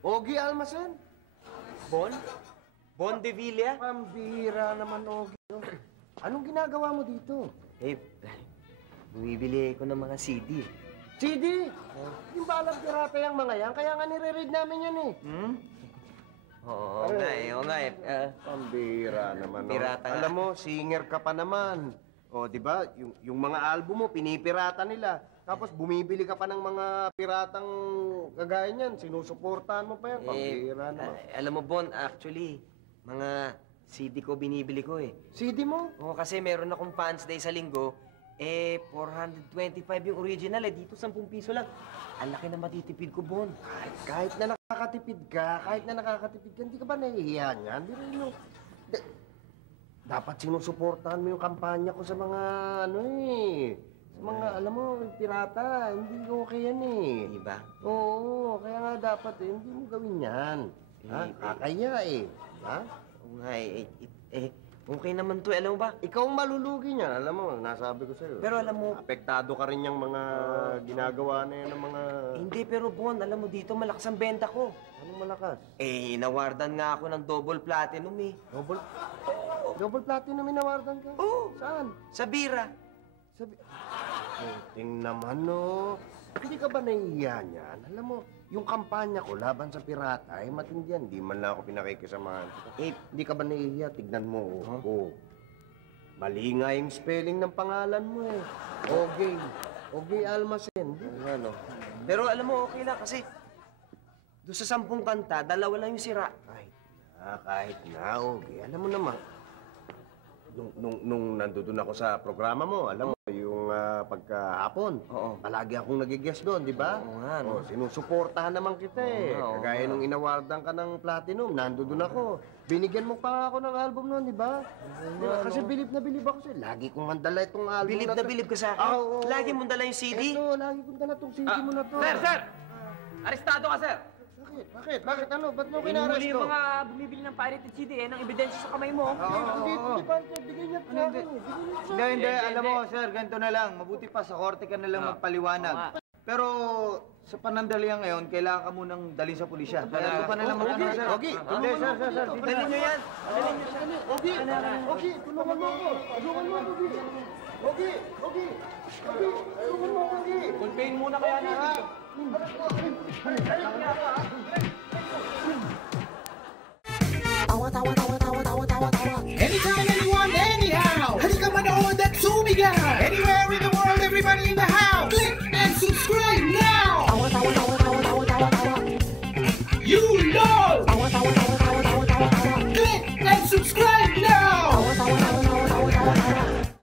Ogie Almacen? Bon? Bon de Villa? Pambihira naman, Ogie. Anong ginagawa mo dito? Eh, bumibili ko ng mga CD. CD? Yung balang pirata yung mga yan, kaya nga nire-read namin yan eh. Hmm? Oo nga eh. Pambihira naman. Pirata nga. Alam mo, singer ka pa naman. O, di ba? Yung mga album mo, pinipirata nila. Tapos bumibili ka pa ng mga piratang kagaya niyan. Sinusuportahan mo pa yan. Pambihira naman. Alam mo, Bon, actually, mga CD ko binibili ko eh. CD mo? Oo, kasi meron akong fans day sa linggo. 425 yung original eh. Dito, 10 piso lang. Ang laki na matitipid ko, Bon. Kahit na nakakatipid ka, hindi ka ba nahihiya niyan? Di rin yung... Dapat sinusuportahan mo yung kampanya ko sa mga, sa mga, alam mo, pirata. Hindi okay yan eh. Diba? Oo, kaya nga dapat hindi mo gawin yan. Ha? Kakaya eh. Ha? Oo nga okay naman to. Alam mo ba? Ikaw ang malulugi niyan, alam mo, nasabi ko sa'yo. Pero alam mo... Apektado ka rin yung mga ginagawa na yan ng mga... Hindi, pero Bon, alam mo dito, malakas ang benta ko. Anong malakas? Nawardan nga ako ng double platinum eh. Double platinum inawardan ka? Oo. Saan? Sa bira. Naman, no. Hindi ka ba nahihiya niyan? Alam mo, yung kampanya ko laban sa pirata ay matindi yan. Hindi man lang ako pinakikisamahan. Hindi ka ba nahihiya? Tignan mo, mali nga yung spelling ng pangalan mo eh. Ogie Almacen. Ano? Pero alam mo, okay lang kasi doon sa 10 kanta, 2 lang yung sira. Kahit na, Ogie. Alam mo naman, nung nandoon ako sa programa mo, alam mo, yung pagkahapon, palagi akong nagigest doon, di ba? Oo nga, no? Sinusuportahan naman kita eh. Kagaya nung inawardan ka ng platinum, nandoon ako. Binigyan mo pa ako ng album noon, di ba? Kasi bilib na bilib ako sa'yo. Lagi kong mandala itong album Bilib na bilib ka sa akin? Lagi mong dala yung CD? Ito, lagi kong dala itong CD mo na to. Sir! Arestado ka, sir! Bakit? Ano? Ba't mo Hinuli kinaras yung to? mga bumibili ng pirated CD ng ebidensya sa kamay mo. Hindi, bigay niya sa akin. Hindi. Alam mo, sir, ganito na lang. Mabuti pa, sa korte ka na lang magpaliwanag. Pero sa panandalian ngayon, kailangan ka munang dalhin sa pulisya. Kaya ito pa na lang mag-ano, sir. Ogie, sir. Dalhin nyo yan! Ogie, tulungan mo ako. Ogie, tulungan mo, Ogie. Contain muna kaya natin. I want